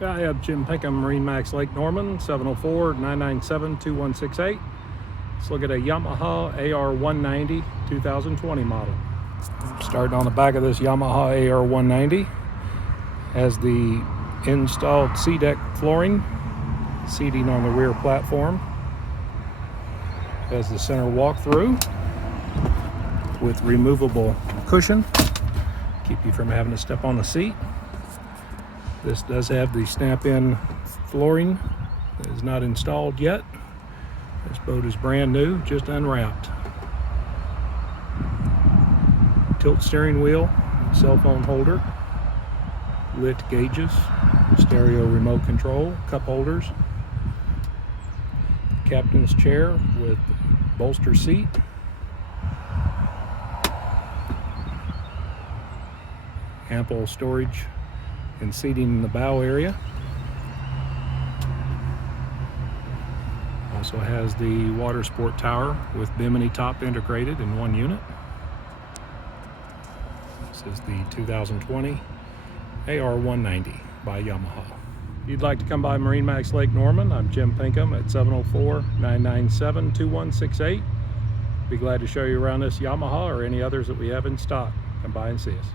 Hi, I'm Jim Pinkham, MarineMax Lake Norman, 704-997-2168. Let's look at a Yamaha AR190 2020 model. Starting on the back of this Yamaha AR190, has the installed C-deck flooring, seating on the rear platform. Has the center walk-through with removable cushion, keep you from having to step on the seat. This does have the snap-in flooring that is not installed yet. This boat is brand new, just unwrapped. Tilt steering wheel, cell phone holder, lit gauges, stereo remote control, cup holders, captain's chair with bolster seat, ample storage and seating in the bow area. Also has the water sport tower with bimini top integrated in one unit. This is the 2020 AR190 by Yamaha. If you'd like to come by MarineMax Lake Norman, I'm Jim Pinkham at 704-997-2168. Be glad to show you around this Yamaha or any others that we have in stock. Come by and see us.